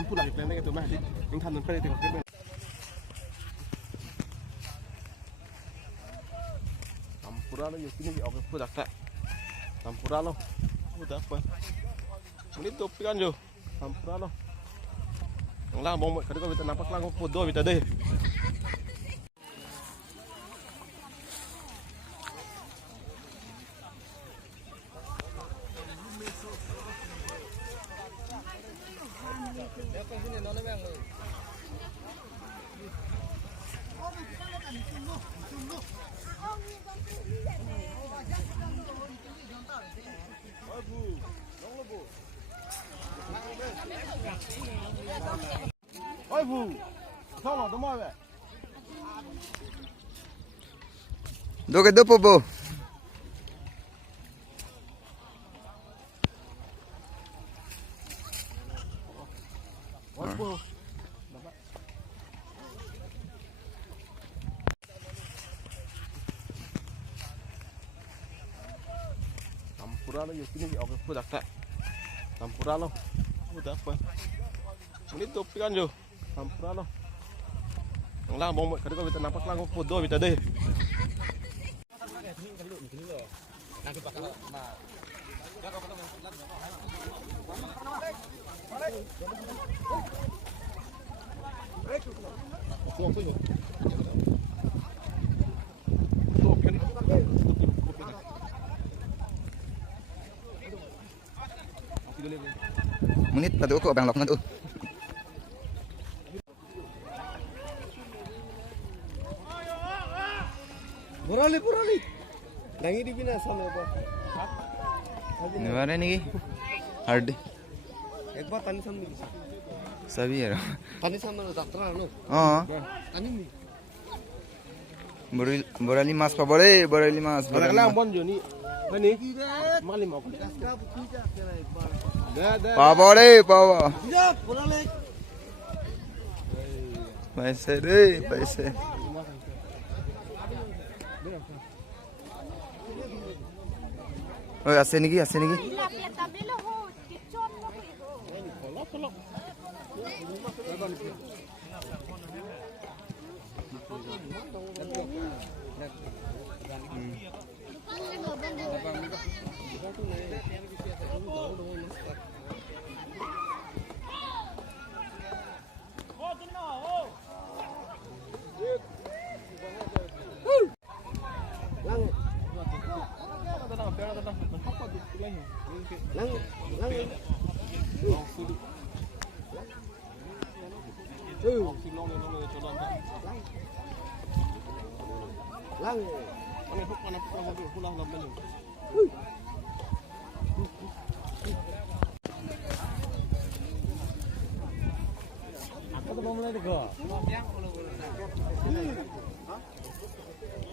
anhพูดหลังจากนั้นได้กันตัวแม่ดิยังทำจนไปได้ถึงขึ้นไปTampura loอยู่ที่นี่ออกไปพูดจากTampura loพูดจากไปini topi kan jo Tampura lo yang lah mau kadang kita nampak lah kau foto kita deh Ôi Phù, sao nó tao vậy? Đâu cái đốp bố. Ôi Phù. Tampura loอยู่ที่นี่ออกไปพูดจากTampura loพูดจากไปini topi kan jo Tampura lo yang lah mau kadang kita nampak lah kau foto kita deh Menit pada ukur bang lokman tu. Purali. Nangi di bina sama apa? Ini mana ni? Hard. Ek baar tani sama ni. Sabi ya. Tani sama lo doctor ano? Oh. Tani ni. Borali mas pa borali mas. Lang bon jo ni. Mani? Mali mau. Pawa pawa. Ya, purali. Paise deh, paise. Oh, asing lagi.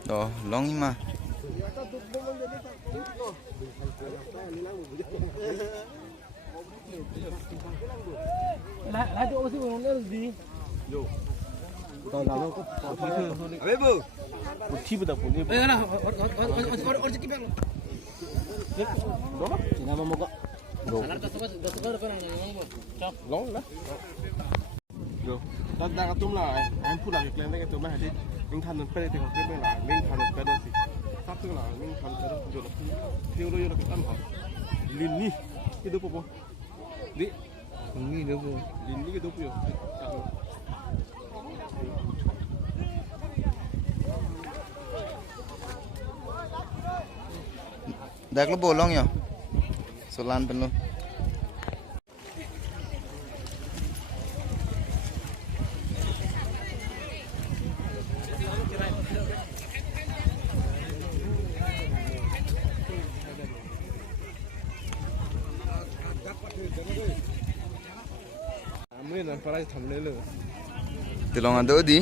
Oh, long ni mah. Lah tu osi orang ni Yo. Tahu lalu kau. Abe bu. Uci betul pun ni. Eh lah, or cekip yang. Dong? Nama muka. Anak tak suka depan yang ngomong. Cak. Long lah. Yo. Dah ketum lah. Anhพูดหลังจากนั้นได้กันตัวแม่ดิยังทำจนไปได้ถึงขึ้นไปหลายเล่นทำจนไปได้สิซับตึ้งหลายเล่นทำไปได้จนเที่ยวเลยเราก็ตั้งหอลินนี่ที่ดูปุ๊บดิ Ini dah bu.ลินนี่ก็ดูปุ๊บ Dah lu bolong ya. Solan penuh. Amin, para thầm lên lửa. Tulungan tu di.